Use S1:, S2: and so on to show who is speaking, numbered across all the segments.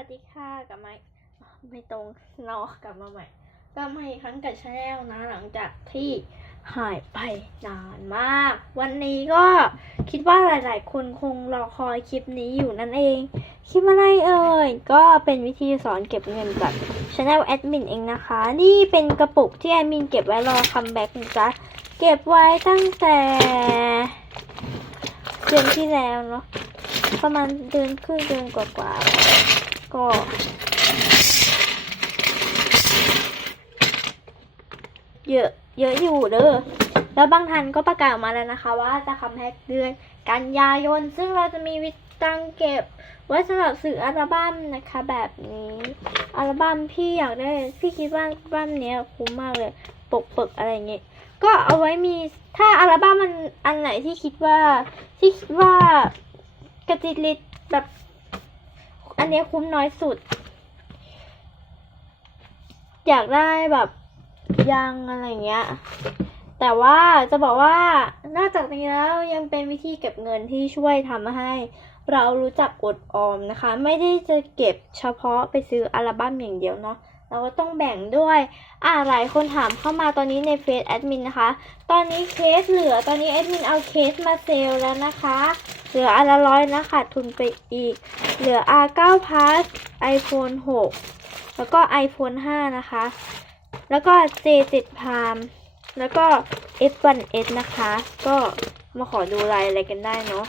S1: วัสดีค่ะกลับมาไม่ตรงนาะกลับมาใหม่กลับมาอีกครั้งกับชาแนลนะ หลังจากที่หายไปนานมาก วันนี้ก็คิดว่าหลายๆ คนคงรอคอยคลิปนี้อยู่นั่นเองคลิปอะไรเอ่ย ก็เป็นวิธีสอนเก็บเงินจากช anel แอดมินเองนะคะ นี่เป็นกระปุกที่แอดมินเก็บไว้รอคัมแบ็กนะจ๊ะเก็บไว้ตั้งแต่เดือนที่แล้วเนาะประมาณเดือนครึ่งเดือนกว่าๆ ก็เยอะเยอะอยู่เด้อ แล้วบางทันก็ประกาศออกมาแล้วนะคะ ว่าจะคัมแพ็กเดือนกันยายน ซึ่งเราจะมีวิตังเก็บไว้สำหรับสื่ออัลบั้มนะคะแบบนี้อัลบั้มพี่อยากได้พี่คิดว่าอัลบั้มเนี้ยคุ้มมากเลย ปกปึกอะไรเงี้ยก็เอาไว้มีถ้าอัลบั้มมันอันไหนที่คิดว่าที่คิดว่ากระจิตลิตแบบ อันนี้คุ้มน้อยสุด อยากได้แบบยางอะไรเงี้ย แต่ว่าจะบอกว่านอกจากนี้แล้วยังเป็นวิธีเก็บเงินที่ช่วยทำให้ เรารู้จักอดออมนะคะ ไม่ได้จะเก็บเฉพาะไปซื้ออัลบั้มอย่างเดียวเนาะ เราก็ต้องแบ่งด้วย อ่าหลายคนถามเข้ามาตอนนี้ในเฟซแอดมินนะคะ ตอนนี้เคสเหลือ ตอนนี้แอดมินเอาเคสมาเซลแล้วนะคะ เหลืออันละร้อยนะขาดทุนไปอีก เหลือ R9 Plus iPhone 6 แล้วก็ iPhone 5 นะคะ แล้วก็ J7 Palm แล้วก็ F1S นะคะ ก็มาขอดูรายอะไรกันได้เนาะ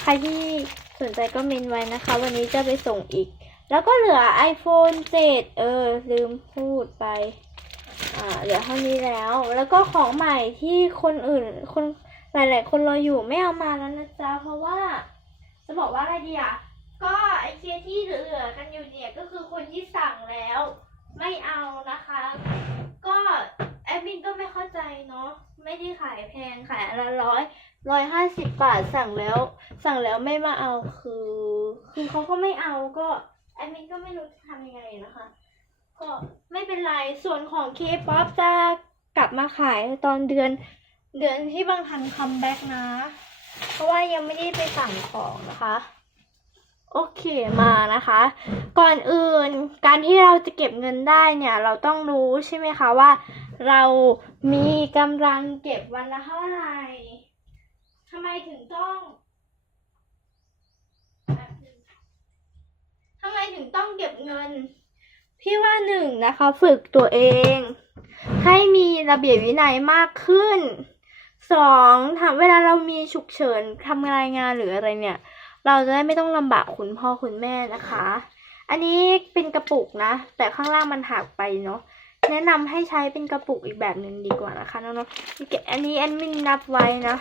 S1: ใครที่สนใจก็เมนไว้นะคะ วันนี้จะไปส่งอีก แล้วก็เหลือ iPhone 7 เออ ลืมพูดไป อ่า เหลือเท่านี้แล้ว แล้วก็ของใหม่ที่คนอื่น คนหลาย ๆ คนรออยู่ไม่เอามาแล้วนะจ๊ะ เพราะว่า จะบอกว่าอะไรดีอะ ก็ไอเคสที่เหลือกันอยู่เนี่ยก็คือคนที่สั่งแล้ว ไม่เอานะคะ ก็แอดมินก็ไม่เข้าใจเนาะ ไม่ได้ขายแพงขายอนละร้อยร้อยห้าสิบบาทสั่งแล้ว สั่งแล้วไม่มาเอาคือ คือเขาก็ไม่เอาก็ อดมินก็ไม่รู้จะทำยังไงนะคะ ก็ไม่เป็นไร ส่วนของเคป๊อปจะกลับมาขายตอนเดือน เดือนที่บางทันคัมแบ็กนะ เพราะว่ายังไม่ได้ไปสั่งของนะคะ โอเคมานะคะ ก่อนอื่นการที่เราจะเก็บเงินได้เนี่ย เราต้องรู้ใช่ไหมคะว่า เรามีกำลังเก็บวันละเท่าไหร่ทำไมถึงต้อง ทำไมถึงต้องเก็บเงิน พี่ว่าหนึ่งนะคะฝึกตัวเอง ให้มีระเบียบวินัยมากขึ้นสองถามเวลาเรามีฉุกเฉินทำรายงานหรืออะไรเนี่ย เราจะได้ไม่ต้องลำบากคุณพ่อคุณแม่นะคะ อันนี้เป็นกระปุกนะ แต่ข้างล่างมันหักไปเนาะ แนะนำให้ใช้เป็นกระปุกอีกแบบหนึ่งดีกว่านะคะน้องๆอันนี้แอดมินนับไว้นะ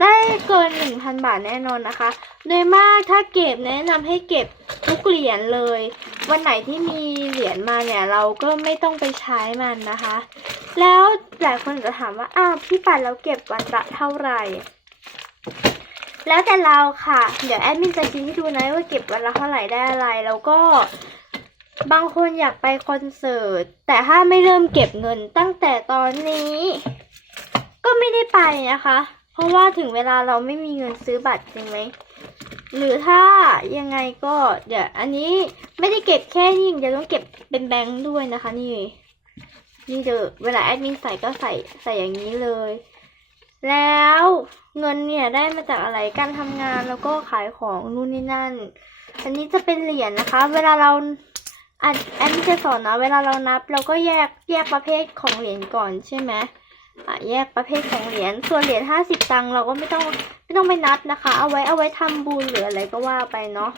S1: ได้เกินหนึ่งพันบาทแน่นอนนะคะ โดยมากถ้าเก็บแนะนำให้เก็บทุกเหรียญเลย วันไหนที่มีเหรียญมาเนี่ยเราก็ไม่ต้องไปใช้มันนะคะ แล้วหลายคนจะถามว่าอ้าวพี่ปัดเราเก็บวันละเท่าไหร่แล้วแต่เราค่ะ เดี๋ยวแอดมินจะคิดให้ดูนะว่าเก็บวันละเท่าไหร่ได้อะไร แล้วก็ บางคนอยากไปคอนเสิร์ต แต่ถ้าไม่เริ่มเก็บเงินตั้งแต่ตอนนี้ ก็ไม่ได้ไปนะคะ เพราะว่าถึงเวลาเราไม่มีเงินซื้อบัตรจริงไหมหรือถ้ายังไงก็เดี๋ยวอันนี้ไม่ได้เก็บแค่นี้ย่างเดี๋ยวต้องเก็บเป็นแบงค์ด้วยนะคะ นี่ นี่เดอเวลาแอดมินใส่ก็ใส่ใส่อย่างนี้เลย แล้วเงินเนี่ยได้มาจากอะไรการทำงานแล้วก็ขายของนู่นนี่นั่น อันนี้จะเป็นเหรียญนะคะ เวลาเรา อะแอดมินจะสอนนะเวลาเรานับเราก็แยกแยกประเภทของเหรียญก่อนใช่ไหมอะแยกประเภทของเหรียญส่วนเหรียญห้าสิบตังค์เราก็ไม่ต้องไม่ต้องไปนับนะคะ เอาไว้เอาไว้ทำบุญหรืออะไรก็ว่าไปเนาะ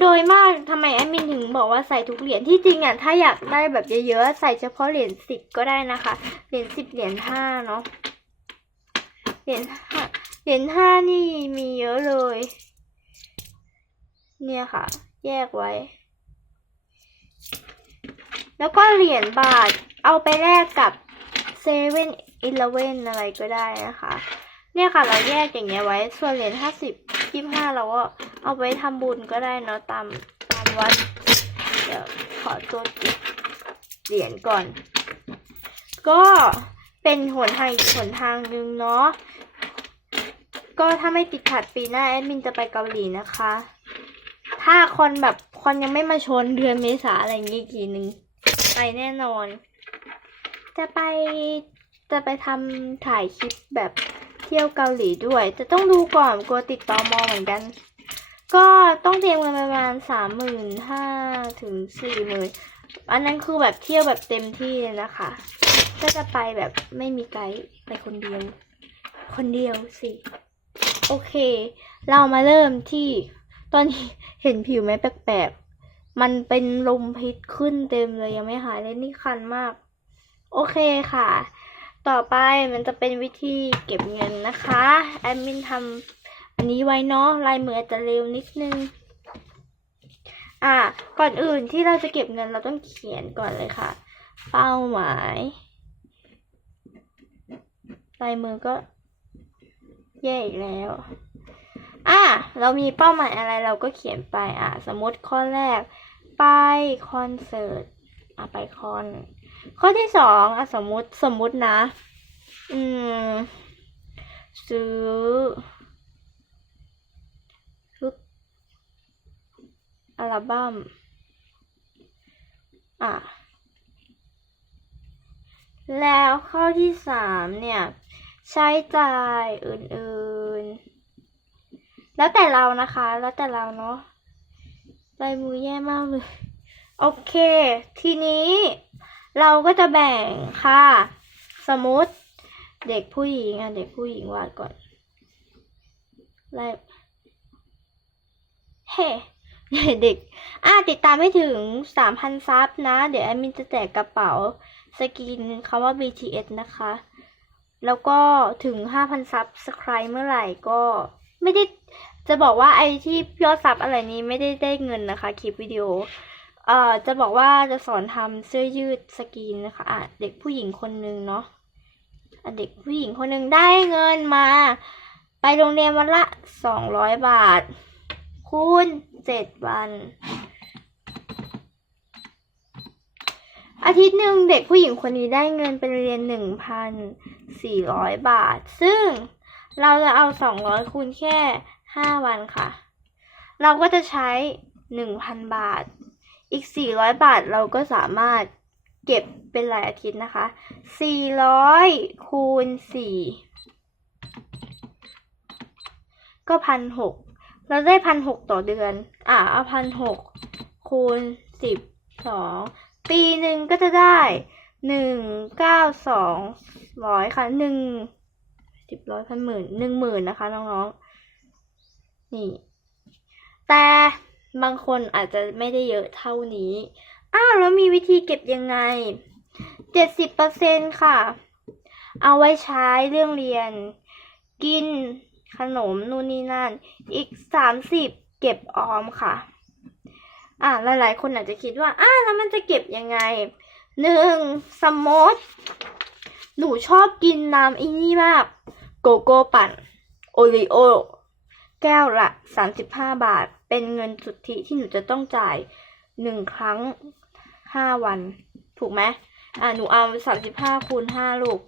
S1: โดยมากทำไมแอดมินถึงบอกว่าใส่ทุกเหรียญที่จริงอะถ้าอยากได้แบบเยอะๆใส่เฉพาะเหรียญสิบก็ได้นะคะเหรียญสิบเหรียญห้าเนาะเหรียญห้าเหรียญห้านี่มีเยอะเลย เนี่ยค่ะ แยกไว้ แล้วก็เหรียญบาทเอาไปแลกกับเซเว่นอีเลเว่นอะไรก็ได้นะคะ เนี่ยค่ะเราแยกอย่างเงี้ยไว้ ส่วนเหรียญห้าสิบยี่ห้าเราก็เอาไว้ทำบุญก็ได้เนาะตามตามวัด เดี๋ยวขอตัวเก็บเหรียญก่อน ก็เป็นหนทางหนทางหนึ่งเนาะ ก็ถ้าไม่ติดขัดปีหน้าแอดมินจะไปเกาหลีนะคะ ถ้าคนแบบคนยังไม่มาชนเดือนเมษาอะไรอย่างงี้กทีหนึ่ง ไปแน่นอน จะไปจะไปทำถ่ายคลิปแบบเที่ยวเกาหลีด้วยแต่ต้องดูก่อนกลัวติดต่อมอเหมือนกัน ก็ต้องเตรียมเงินประมาณสามหมื่นห้าถึงสี่หมื่นอันนั้นคือแบบเที่ยวแบบเต็มที่เลยนะคะ ก็จะไปแบบไม่มีไกด์ไปคนเดียว คนเดียวสิ โอเค เรามาเริ่มที่ตอนนี้เห็นผิวไหมแปลกๆ มันเป็นลมพิษขึ้นเต็มเลยยังไม่หายเลยนี่คันมาก โอเคค่ะ ต่อไปมันจะเป็นวิธีเก็บเงินนะคะแอดมินทำอันนี้ไว้เนาะลายมือจจะเร็วนิดนึง อะก่อนอื่นที่เราจะเก็บเงินเราต้องเขียนก่อนเลยค่ะ เป้าหมายลายมือก็แย่อีกแล้ว อะเรามีเป้าหมายอะไรเราก็เขียนไปอะสมมติข้อแรก ไปคอนเสิร์ตอะไปคอน ข้อที่สองอะสมมติสมมตินะ อืม ซื้อซื้ออัลบั้มอะแล้วข้อที่สามเนี่ย ใช้จ่ายอื่นๆ แล้วแต่เรานะคะ แล้วแต่เราเนาะลายมือแย่มากเลย โอเค ทีนี้เราก็จะแบ่งค่ะ สมมติเด็กผู้หญิงอะเด็กผู้หญิงวาดก่อนลายเฮ้เด็กอะติดตามไม่ถึงสามพันซับนะ เดี๋ยวแอดมินจะแจกกระเป๋าสกินคำว่า BTS นะคะ แล้วก็ถึง 5,000 ซับสไคร์เมื่อไหร่ก็ไม่ได้ จะบอกว่าไอ้ที่ยอดซับอะไรนี้ไม่ได้ได้เงินนะคะ คลิปวิดีโอ เอ่อ จะบอกว่าจะสอนทำเสื้อยืดสกรีนนะคะอะเด็กผู้หญิงคนหนึ่งเนาะอะเด็กผู้หญิงคนหนึ่งได้เงินมา ไปโรงเรียนวันละ200บาท คูณ7วัน อาทิตย์หนึ่งเด็กผู้หญิงคนนี้ได้เงินไปเรียนหนึ่งพันสี่ร้อยบาท ซึ่งเราจะเอาสองร้อยคูณแค่ ห้าวันค่ะ เราก็จะใช้หนึ่งพันบาท อีกสี่ร้อยบาทเราก็สามารถเก็บเป็นรายอาทิตย์นะคะสี่ร้อยคูณสี่ก็พันหกเราได้พันหกต่อเดือน อะเอาพันหกคูณสิบสองปีหนึ่งก็จะได้หนึ่งเก้าสองร้อยค่ะหนึ่งสิบร้อยพันหมื่นหนึ่งหมื่นนะคะน้องๆ นี่ แต่บางคนอาจจะไม่ได้เยอะเท่านี้ อ้าวแล้วมีวิธีเก็บยังไงเจ็ดสิบเปอร์เซ็นค่ะ เอาไว้ใช้เรื่องเรียน กินขนมนู่นนี่นั่น อีกสามสิบเก็บออมค่ะ อะหลายๆ คนอาจจะคิดว่าอะแล้วมันจะเก็บยังไงหนึ่งสมมติ หนูชอบกินน้ำไอ้นี่มาก โกโก้ปั่น โอริโอ แก้วละสามสิบห้าบาท เป็นเงินสุทธิที่หนูจะต้องจ่ายหนึ่งครั้งห้าวัน ถูกไหมอะหนูเอาสามสิบห้าคูณห้าลูก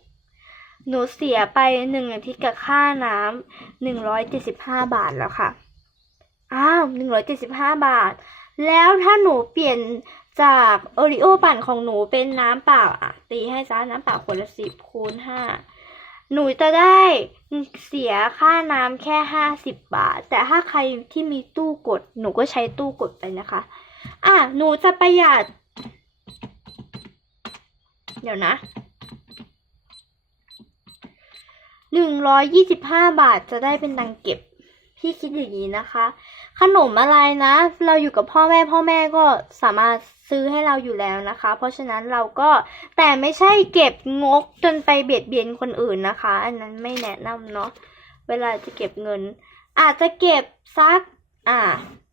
S1: หนูเสียไปหนึ่งอาทิตย์กับค่าน้ำหนึ่งร้อยเจ็ดสิบห้าบาทแล้วค่ะ อ้าวหนึ่งร้อยเจ็ดสิบห้าบาท แล้วถ้าหนูเปลี่ยนจากโอริโอปั่นของหนูเป็นน้ำเปล่าอะตีให้ซะน้ำเปล่าคนละสิบคูณห้า หนูจะได้เสียค่าน้ำแค่ห้าสิบบาท แต่ถ้าใครที่มีตู้กด หนูก็ใช้ตู้กดไปนะคะ อะ หนูจะประหยัด เดี๋ยวนะหนึ่งร้อยยี่สิบห้าบาทจะได้เป็นตังเก็บ พี่คิดอย่างนี้นะคะ ขนมอะไรนะ เราอยู่กับพ่อแม่พ่อแม่ก็สามารถ ซื้อให้เราอยู่แล้วนะคะ เพราะฉะนั้นเราก็แต่ไม่ใช่เก็บงกจนไปเบียดเบียนคนอื่นนะคะ อันนั้นไม่แนะนำเนาะเวลาจะเก็บเงิน อาจจะเก็บสักอ่า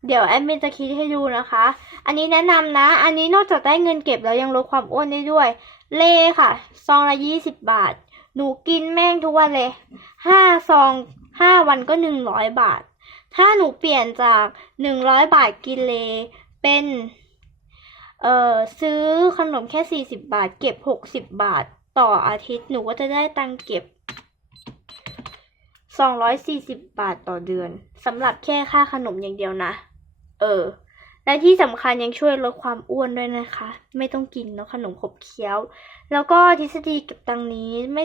S1: เดี๋ยวแอดมินจะคิดให้ดูนะคะ อันนี้แนะนำนะ อันนี้นอกจากได้เงินเก็บแล้วยังลดความอ้วนได้ด้วย เล่ค่ะซองละยี่สิบบาท หนูกินแม่งทุกวันเลยห้าซองห้าวันก็หนึ่งร้อยบาท ถ้าหนูเปลี่ยนจากหนึ่งร้อยบาทกินเลเป็น เออซื้อขนมแค่สี่สิบบาท เก็บหกสิบบาทต่ออาทิตย์หนูก็จะได้ตังเก็บสองร้อยสี่สิบบาทต่อเดือนสำหรับแค่ค่าขนมอย่างเดียวนะ เออ และที่สำคัญยังช่วยลดความอ้วนด้วยนะคะ ไม่ต้องกินเนาะขนมขบเคี้ยว แล้วก็ทฤษฎีเก็บตังนี้ไม่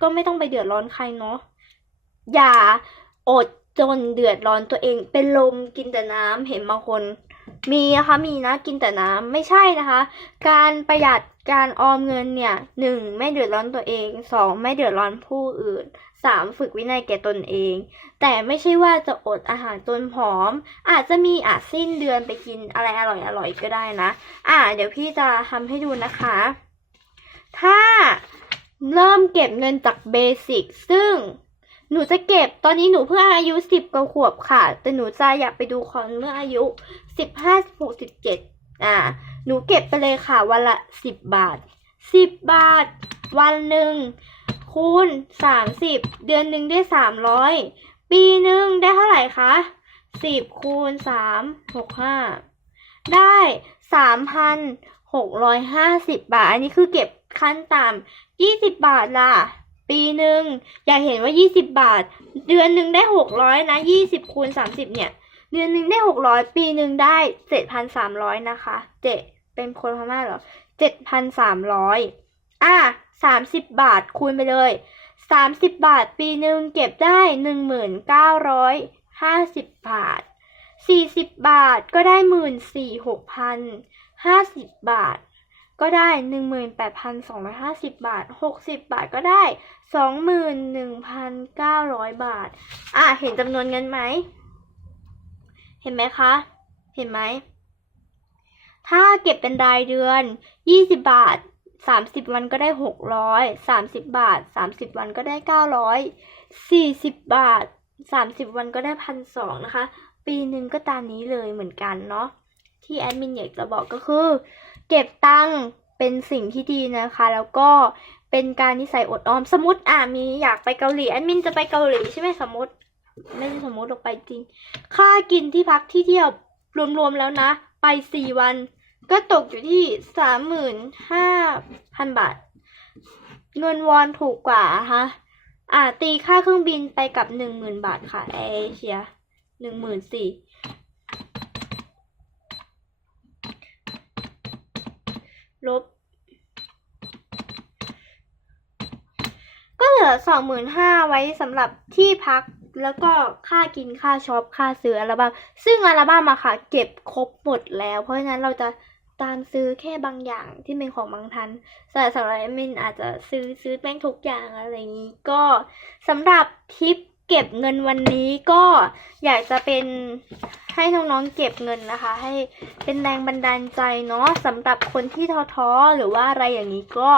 S1: ก็ไม่ต้องไปเดือดร้อนใครเนาะอย่าอดจนเดือดร้อนตัวเองเป็นลมกินแต่น้ำเห็นบางคน มีนะคะมีนะกินแต่น้ำไม่ใช่นะคะ การประหยัดการออมเงินเนี่ยหนึ่งไม่เดือดร้อนตัวเองสองไม่เดือดร้อนผู้อื่นสามฝึกวินัยแก่ตนเอง แต่ไม่ใช่ว่าจะอดอาหารจนผอม อาจจะมีอาจสิ้นเดือนไปกินอะไรอร่อยๆก็ได้นะ อ่า เดี๋ยวพี่จะทำให้ดูนะคะ ถ้าเริ่มเก็บเงินจากเบสิกซึ่ง หนูจะเก็บตอนนี้หนูเพิ่งอายุสิบกว่าขวบค่ะ แต่หนูจะอยากไปดูคอนเมื่ออายุสิบห้าสิบหกสิบเจ็ดอ่า หนูเก็บไปเลยค่ะ วันละสิบบาทสิบบาท วันหนึ่งคูณสามสิบเดือนหนึ่งได้สามร้อยปีหนึ่งได้เท่าไหร่คะสิบคูณสามหกห้าได้สามพันหกร้อยห้าสิบบาท อันนี้คือเก็บขั้นต่ำยี่สิบบาทล่ะ ปีหนึ่งอยากเห็นว่ายี่สิบบาท เดือนหนึ่งได้หกร้อยนะยี่สิบคูณสามสิบเนี่ย เดือนหนึ่งได้หกร้อยปีหนึ่งได้เจ็ดพันสามร้อยนะคะ เจเป็นคนพม่าเหรอเจ็ดพันสามร้อยอะสามสิบบาทคูณไปเลยสามสิบบาทปีหนึ่งเก็บได้หนึ่งหมื่นเก้าร้อยห้าสิบบาทสี่สิบบาทก็ได้หมื่นสี่หกพันห้าสิบบาท ก็ได้หนึ่งหมื่นแปดพันสองร้อยห้าสิบบาทหกสิบบาทก็ได้สองหมื่นหนึ่งพันเก้าร้อยบาท อะ เห็นจำนวนเงินไหม เห็นไหมคะ เห็นไหม ถ้าเก็บเป็นรายเดือน 20 บาท 30 วันก็ได้ 600 30 บาท 30 วันก็ได้ 900 40 บาท 30 วันก็ได้พันสองนะคะ ปีหนึ่งก็ตามนี้เลยเหมือนกันเนาะ ที่แอดมินอยากจะบอกก็คือ เก็บตังค์เป็นสิ่งที่ดีนะคะ แล้วก็เป็นการนิสัยอดออมสมมติอะมีอยากไปเกาหลีแอดมินจะไปเกาหลีใช่ไหมสมมติไม่ได้สมมติออกไปจริง ค่ากินที่พักที่เที่ยวรวมๆแล้วนะ ไปสี่วัน ก็ตกอยู่ที่สามหมื่นห้าพันบาท เงินวอนถูกกว่านะคะอ่าตีค่าเครื่องบินไปกับหนึ่งหมื่นบาทค่ะแอร์เอเชียหนึ่งหมื่นสี่ ลบ ก็เหลือสองหมื่นห้าไว้สำหรับที่พักแล้วก็ค่ากินค่าช็อปค่าซื้ออัลบั้มซึ่งอัลบั้มอะค่ะ เก็บครบหมดแล้ว เพราะฉะนั้นเราจะตามซื้อแค่บางอย่างที่เป็นของบางทันแต่สำหรับแอมินอาจจะซื้อซื้อแม่งทุกอย่างอะไรอย่างนี้ก็สำหรับทิป เก็บเงินวันนี้ก็อยากจะเป็นให้น้องๆเก็บเงินนะคะ ให้เป็นแรงบันดาลใจเนาะสำหรับคนที่ท้อๆหรือว่าอะไรอย่างนี้ก็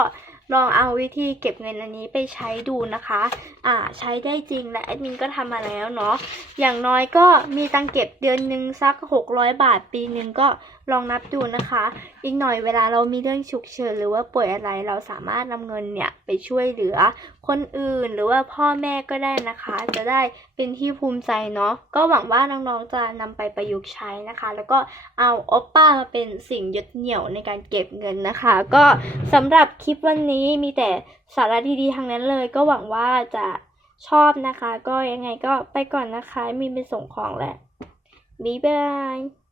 S1: ลองเอาวิธีเก็บเงินอันนี้ไปใช้ดูนะคะ อ่า ใช้ได้จริงและแอดมินก็ทำมาแล้วเนาะ อย่างน้อยก็มีตังเก็บเดือนหนึ่งสัก 600 บาทปีหนึ่งก็ ลองนับดูนะคะ อีกหน่อยเวลาเรามีเรื่องฉุกเฉินหรือว่าป่วยอะไรเราสามารถนำเงินเนี่ยไปช่วยเหลือคนอื่นหรือว่าพ่อแม่ก็ได้นะคะ จะได้เป็นที่ภูมิใจเนาะก็หวังว่าน้องๆจะนำไปประยุกต์ใช้นะคะ แล้วก็เอาโอปป้ามาเป็นสิ่งยึดเหนี่ยวในการเก็บเงินนะคะ ก็สำหรับคลิปวันนี้มีแต่สาระดีๆทั้งนั้นเลย ก็หวังว่าจะชอบนะคะ ก็ยังไงก็ไปก่อนนะคะ มีไปส่งของแหละบ๊ายบาย